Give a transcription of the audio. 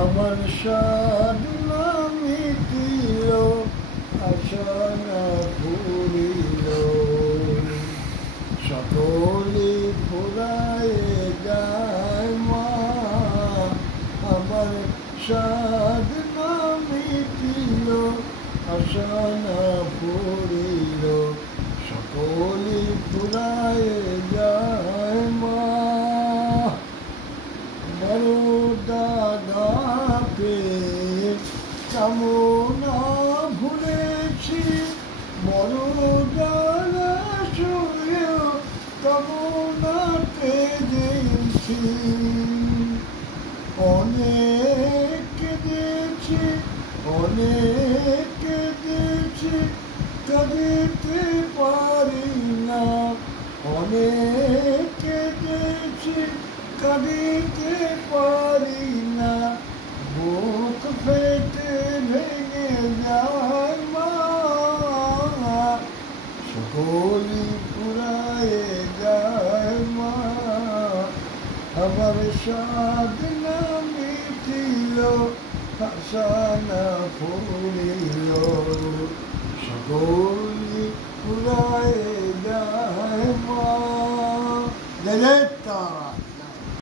আমার সাধনা মিটিল, আশা না ফুরিল, সকলে ফুরায় যায় মা। আমার সাধনা মিটিল, আশা না ফুরিল, সকলে ফুরায় যায় মা। বড় দাদাকে কামনা ভুলেছি, বড় দাদা শুয়ে কামনাতে গেছি। অনেক কেঁদেছি, অনেক কেঁদেছি, কাঁদিতে পারি না। অনেক কেঁদেছি, কাঁদিতে পারি না। বুক ফেটে ভেঙে যায় মা, সকলি ফুরায় যায় মা। আমার সাধনা মিটিল, আশা না ফুরিল, সকল